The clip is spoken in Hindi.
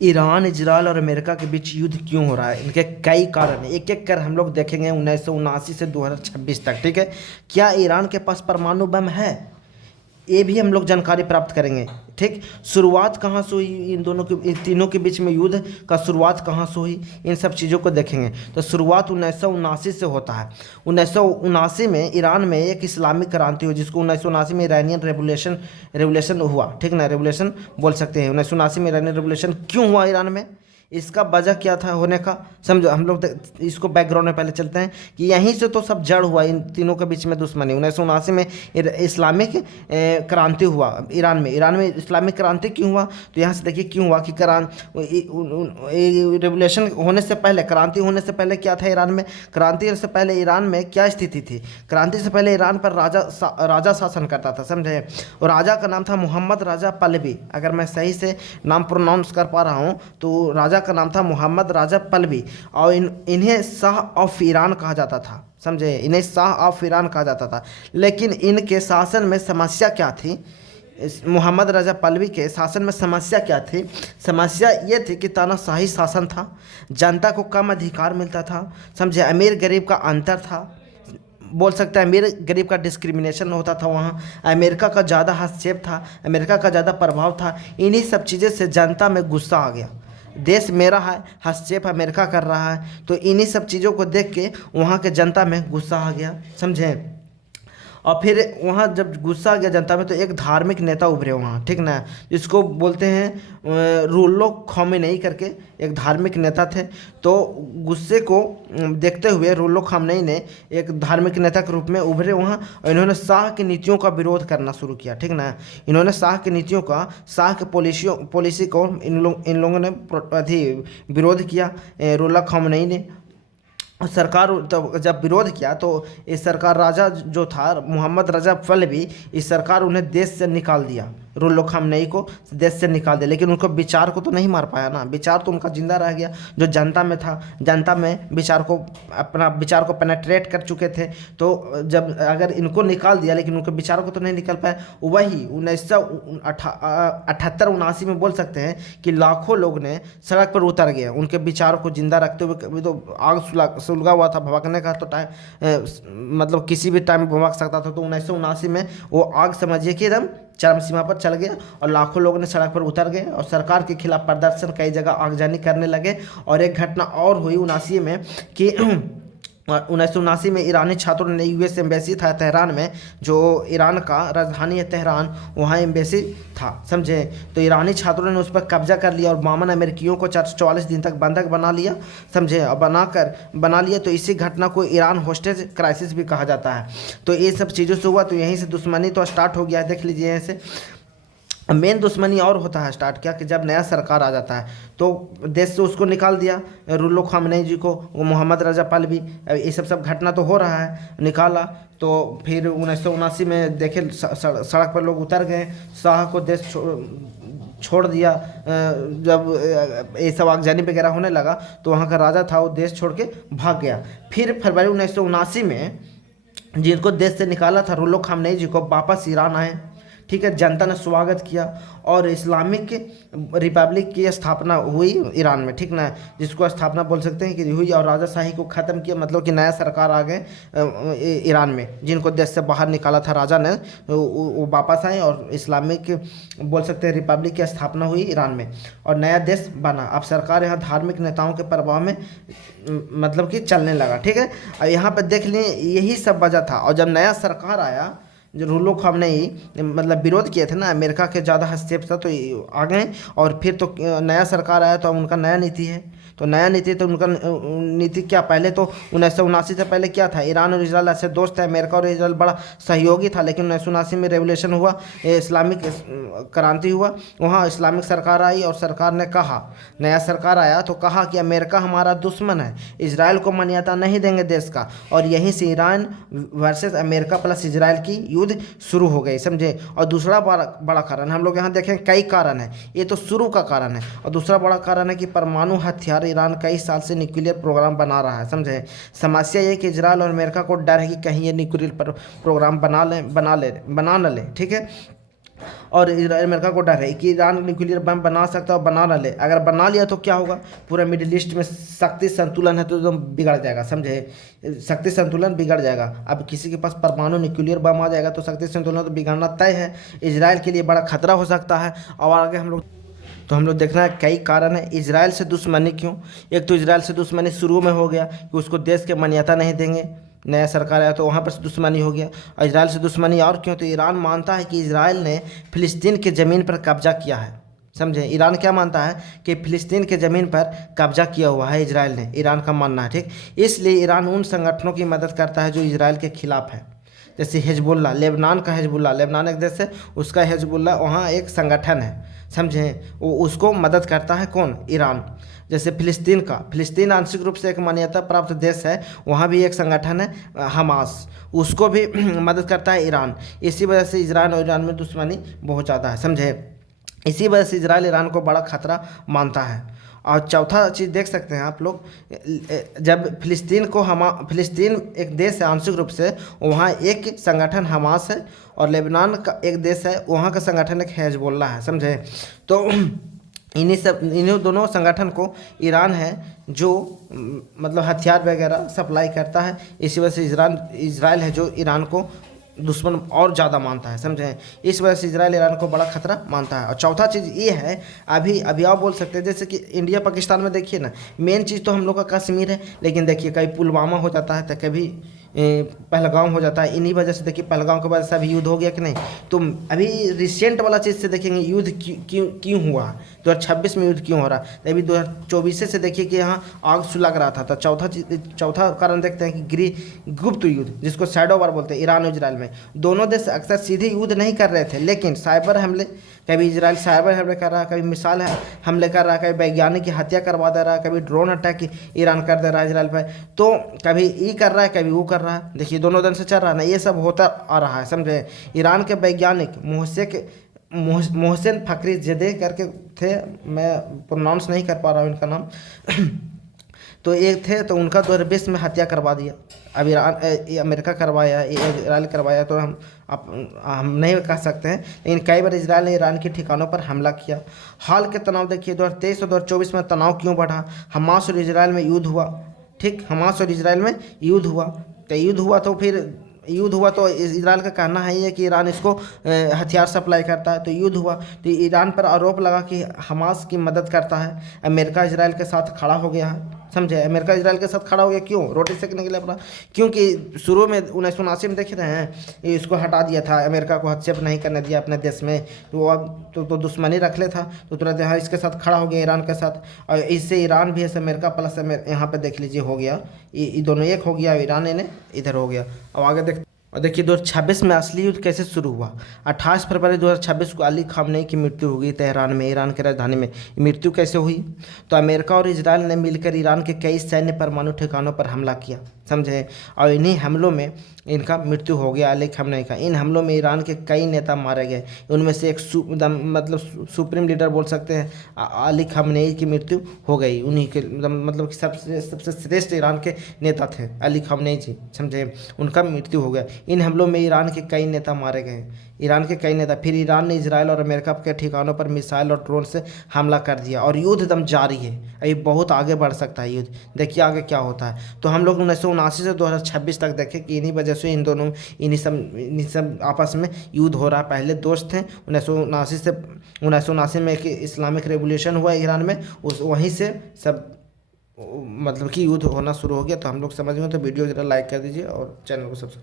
ईरान, इजरायल और अमेरिका के बीच युद्ध क्यों हो रहा है? इनके कई कारण हैं, एक एक कर हम लोग देखेंगे 1979 से 2026 तक। ठीक है, क्या ईरान के पास परमाणु बम है? ये भी हम लोग जानकारी प्राप्त करेंगे। ठीक, शुरुआत कहाँ से हुई इन दोनों के, इन तीनों के बीच में युद्ध का शुरुआत कहाँ से हुई, इन सब चीज़ों को देखेंगे। तो शुरुआत 1979 से होता है। 1979 में ईरान में एक इस्लामिक क्रांति हुई, जिसको 1979 में ईरानियन रेवोल्यूशन हुआ। ठीक ना, रेवोल्यूशन बोल सकते हैं। 1979 में ईरानियन रेवोल्यूशन क्यों हुआ ईरान में, इसका वजह क्या था होने का, समझो। हम लोग इसको बैकग्राउंड में पहले चलते हैं कि यहीं से तो सब जड़ हुआ इन तीनों के बीच में दुश्मनी। 1979 में इस्लामिक क्रांति हुआ ईरान में इस्लामिक क्रांति क्यों हुआ? तो यहाँ से देखिए क्यों हुआ कि रेवोल्यूशन होने से पहले, क्रांति होने से पहले क्या था ईरान में? क्रांति से पहले ईरान में क्या स्थिति थी? क्रांति से पहले ईरान पर राजा शासन करता था, समझे। और राजा का नाम था मोहम्मद राजा पहलवी, अगर मैं सही से नाम प्रोनाउंस कर पा रहा हूँ तो राजा का नाम था मोहम्मद राजा पहलवी। और इन्हें शाह ऑफ ईरान कहा जाता था, समझे। इन्हें शाह ऑफ ईरान कहा जाता था। लेकिन इनके शासन में समस्या क्या थी? मोहम्मद रजा पहलवी के शासन में समस्या क्या थी? समस्या ये थी कि तानाशाही शासन था, जनता को कम अधिकार मिलता था, समझे। अमीर गरीब का अंतर था, बोल सकते हैं अमीर गरीब का डिस्क्रिमिनेशन होता था वहाँ। अमेरिका का ज़्यादा हस्तक्षेप था, अमेरिका का ज़्यादा प्रभाव था। इन्हीं सब चीज़ें से जनता में गुस्सा आ गया। देश मेरा है, हस्तक्षेप अमेरिका कर रहा है, तो इन्हीं सब चीज़ों को देख के वहाँ के जनता में गुस्सा आ गया, समझे। और फिर वहाँ जब गुस्सा आ गया जनता में, तो एक धार्मिक नेता उभरे वहाँ, ठीक ना, जिसको बोलते हैं रुल्लो ख़ामेनेई करके एक धार्मिक नेता थे। तो गुस्से को देखते हुए रुल्लो ख़ामेनेई ने एक धार्मिक नेता के रूप में उभरे वहाँ, और इन्होंने शाह की नीतियों का विरोध करना शुरू किया, ठीक ना। इन्होंने शाह की नीतियों का, शाह के पॉलिसी को इन लोगों ने विरोध किया, रुल्ला ख़ामेनेई ने। सरकार तो जब विरोध किया तो इस सरकार, राजा जो था मोहम्मद रजा पहलवी, इस सरकार उन्हें देश से निकाल दिया, रुल्लो ख़ामेनेई को देश से निकाल दिया। लेकिन उनको विचार को तो नहीं मार पाया ना, विचार तो उनका जिंदा रह गया जो जनता में था। जनता में विचार को, अपना विचार को पेनेट्रेट कर चुके थे। तो जब अगर इनको निकाल दिया लेकिन उनके विचारों को तो नहीं निकल पाए। वही 1978-79 में बोल सकते हैं कि लाखों लोग ने सड़क पर उतर गए उनके विचारों को जिंदा रखते हुए। कभी तो आग सुलगा हुआ था, भड़कने का तो टाइम, मतलब किसी भी टाइम भड़क सकता था। तो 1979 में वो आग समझिए कि एकदम चरम सीमा पर चल गया, और लाखों लोगों ने सड़क पर उतर गए और सरकार के खिलाफ प्रदर्शन, कई जगह आगजनी करने लगे। और एक घटना और हुई 79 में कि 1979 में ईरानी छात्रों ने, यूएस एम्बेसी था तेहरान में, जो ईरान का राजधानी है तेहरान, वहाँ एम्बेसी था, समझे। तो ईरानी छात्रों ने उस पर कब्जा कर लिया और मामन अमेरिकियों को 44 दिन तक बंधक बना लिया, समझे। और बना लिया। तो इसी घटना को ईरान होस्टेज क्राइसिस भी कहा जाता है। तो ये सब चीज़ों से हुआ, तो यहीं से दुश्मनी तो स्टार्ट हो गया है, देख लीजिए यहाँ से। मेन दुश्मनी और होता है स्टार्ट क्या, कि जब नया सरकार आ जाता है तो देश से उसको निकाल दिया, रुल्लो ख़ामेनेई जी को, वो मोहम्मद रजा पहलवी, ये सब घटना तो हो रहा है, निकाला। तो फिर 1979 में देखे सड़क पर लोग उतर गए, शाह को देश छोड़ दिया। जब ये सब आगजनी वगैरह होने लगा तो वहाँ का राजा था वो देश छोड़ के भाग गया। फिर फरवरी 1979 में जिनको देश से निकाला था रुल्लो ख़ामेनेई जी को, वापस ईरान आए, ठीक है। जनता ने स्वागत किया और इस्लामिक रिपब्लिक की स्थापना हुई ईरान में, ठीक ना, जिसको स्थापना बोल सकते हैं कि हुई। और राजाशाही को ख़त्म किया, मतलब कि नया सरकार आ गए ईरान में, जिनको देश से बाहर निकाला था राजा ने, वो वापस आए और इस्लामिक बोल सकते हैं रिपब्लिक की स्थापना हुई ईरान में, और नया देश बना। अब सरकार यहाँ धार्मिक नेताओं के प्रभाव में मतलब कि चलने लगा, ठीक है। और यहाँ पर देख लें यही सब वजह था। और जब नया सरकार आया, जो रुल्लो ख़ामेनेई मतलब विरोध किए थे ना, अमेरिका के ज़्यादा हस्तक्षेप था, तो आ गए। और फिर तो नया सरकार आया तो अब उनका नया नीति है। तो नया नीति, तो उनका नीति क्या, पहले तो 1979 से पहले क्या था, ईरान और इजराइल ऐसे दोस्त थे, अमेरिका और इजराइल बड़ा सहयोगी था। लेकिन 1979 में रेवोल्यूशन हुआ, इस्लामिक क्रांति हुआ, वहाँ इस्लामिक सरकार आई और सरकार ने कहा, नया सरकार आया तो कहा कि अमेरिका हमारा दुश्मन है, इजराइल को मान्यता नहीं देंगे देश का। और यहीं से Iran versus America plus Israel की युद्ध शुरू हो गई, समझे। और दूसरा बड़ा कारण, हम लोग यहाँ देखें कई कारण है, ये तो शुरू का कारण है। और दूसरा बड़ा कारण है कि परमाणु हथियार, ईरान कई साल से न्यूक्लियर प्रोग्राम बना रहा है, समझे। समस्या ये कि इजराइल और अमेरिका को डर है कि कहीं ये न्यूक्लियर प्रोग्राम बना न ले, ठीक है। और अमेरिका को डर है कि ईरान न्यूक्लियर बम बना सकता है और बना ना ले। अगर बना लिया तो क्या होगा, पूरा मिडिल ईस्ट में शक्ति संतुलन है तो एकदम बिगड़ जाएगा, समझे, शक्ति संतुलन बिगड़ जाएगा। अब किसी के पास परमाणु न्यूक्लियर बम आ जाएगा तो शक्ति संतुलन तो बिगड़ना तय है। इजराइल के लिए बड़ा खतरा हो सकता है। और आगे हम लोग देखना है कई कारण है इजराइल से दुश्मनी क्यों। एक तो इजराइल से दुश्मनी शुरू में हो गया कि उसको देश के मान्यता नहीं देंगे, नया सरकार आया तो वहाँ पर से दुश्मनी हो गया। और इजराइल से दुश्मनी और क्यों, तो ईरान मानता है कि इजराइल ने फ़िलिस्तीन के ज़मीन पर कब्जा किया है, समझे। ईरान क्या मानता है कि फ़िलिस्तीन के ज़मीन पर कब्जा किया हुआ है इजराइल ने, ईरान का मानना है, ठीक। इसलिए ईरान उन संगठनों की मदद करता है जो इजराइल के खिलाफ है, जैसे हिजबुल्ला, लेबनान का हिजबुल्ला, लेबनान एक देश है, उसका हिजबुल्ला वहाँ एक संगठन है, समझे, वो उसको मदद करता है कौन, ईरान। जैसे फ़िलिस्तीन आंशिक रूप से एक मान्यता प्राप्त देश है, वहाँ भी एक संगठन है हमास, उसको भी मदद करता है ईरान। इसी वजह से इजराइल और ईरान में दुश्मनी बहुत ज़्यादा है, समझे। इसी वजह से इजराइल ईरान को बड़ा खतरा मानता है। और चौथा चीज़ देख सकते हैं आप लोग, जब फ़िलिस्तीन एक देश है आंशिक रूप से, वहाँ एक संगठन हमास है, और लेबनान का एक देश है, वहाँ का संगठन एक हिजबुल्ला है, समझे। तो इन्हीं दोनों संगठन को ईरान है जो मतलब हथियार वगैरह सप्लाई करता है। इसी वजह से इजराइल है जो ईरान को दुश्मन और ज़्यादा मानता है, समझे। इस वजह से इजराइल ईरान को बड़ा खतरा मानता है। और चौथा चीज़ ये है, अभी आप बोल सकते हैं जैसे कि इंडिया पाकिस्तान में देखिए ना, मेन चीज़ तो हम लोग का कश्मीर है, लेकिन देखिए कभी पुलवामा हो जाता है तो कभी पहलगाम हो जाता है। इन्हीं वजह से देखिए पहलगाम के बाद से अभी युद्ध हो गया कि नहीं। तो अभी रिसेंट वाला चीज़ से देखेंगे युद्ध क्यों हुआ, 2026 में युद्ध क्यों हो रहा है। अभी 2024 से देखिए कि यहाँ आग सुलग रहा था। तो चौथा कारण देखते हैं कि गुप्त युद्ध, जिसको शैडो वार बोलते हैं, ईरान और इजराइल में। दोनों देश अक्सर सीधे युद्ध नहीं कर रहे थे, लेकिन साइबर हमले, कभी इजराइल साइबर हमले कर रहा है, कभी मिसाइल हमले कर रहा है, कभी वैज्ञानिक की हत्या करवा दे रहा है, कभी ड्रोन अटैक ईरान कर दे रहा है इजराइल पर। तो कभी ये कर रहा है, कभी वो कर रहा है। देखिए दोनों दिन से चल रहा है ना, ये सब होता आ रहा है, समझे। ईरान के वैज्ञानिक मोहसिन फ़खरीज़ादे करके थे, मैं प्रोनाउंस नहीं कर पा रहा हूँ इनका नाम तो एक थे, तो उनका 2020 में हत्या करवा दिया। अब अमेरिका करवाया, इजराइल करवाया, तो हम नहीं कह सकते हैं, लेकिन कई बार इजराइल ने ईरान के ठिकानों पर हमला किया। हाल के तनाव देखिए, 2023 और 2024 में तनाव क्यों बढ़ा। हमास और इजराइल में युद्ध हुआ, ठीक, हमास और इजराइल में युद्ध हुआ। तो युद्ध हुआ तो इजराइल का कहना है ये कि ईरान इसको हथियार सप्लाई करता है। तो युद्ध हुआ तो ईरान पर आरोप लगा कि हमास की मदद करता है। अमेरिका इजराइल के साथ खड़ा हो गया है, समझे। अमेरिका इजराइल के साथ खड़ा हो गया, क्यों, रोटी सेकने के लिए अपना। क्योंकि शुरू में 1979 में देख रहे हैं, इसको हटा दिया था, अमेरिका को हस्तक्षेप नहीं करने दिया अपने देश में। तो अब तो दुश्मनी रख ले था, तो तुरंत यहाँ इसके साथ खड़ा हो गया, ईरान के साथ। और इससे ईरान भी है, अमेरिका प्लस यहाँ पे देख लीजिए हो गया, ये दोनों एक हो गया, ईरान ने इधर हो गया। अब आगे देखिए 2026 में असली युद्ध कैसे शुरू हुआ। 28 फरवरी 2026 को अली खामनेई की मृत्यु हो गई तेहरान में, ईरान की राजधानी में। मृत्यु कैसे हुई, तो अमेरिका और इजराइल ने मिलकर ईरान के कई सैन्य परमाणु ठिकानों पर हमला किया, समझे। और इन्हीं हमलों में इनका मृत्यु हो गया, अली खामनेई का। इन हमलों में ईरान के कई नेता मारे गए, उनमें से एक सुप्रीम लीडर बोल सकते हैं, अली खामनेई की मृत्यु हो गई। उन्हीं के मतलब सबसे श्रेष्ठ ईरान के नेता थे अली खामनेई जी, समझे, उनका मृत्यु हो गया। इन हमलों में ईरान के कई नेता मारे गए, ईरान के कई नेता। फिर ईरान ने इजराइल और अमेरिका के ठिकानों पर मिसाइल और ड्रोन से हमला कर दिया, और युद्ध एकदम जारी है। अभी बहुत आगे बढ़ सकता है युद्ध, देखिए आगे क्या होता है। तो हम लोग 1979 से 2026 तक देखें कि इन्हीं वजह से इन्हीं सब आपस में युद्ध हो रहा है। पहले दोस्त थे, 1979 में एक इस्लामिक रेवोल्यूशन हुआ ईरान में, वहीं से सब मतलब कि युद्ध होना शुरू हो गया। तो हम लोग समझ गए। तो वीडियो ज़रा लाइक कर दीजिए और चैनल को सब्सक्राइब।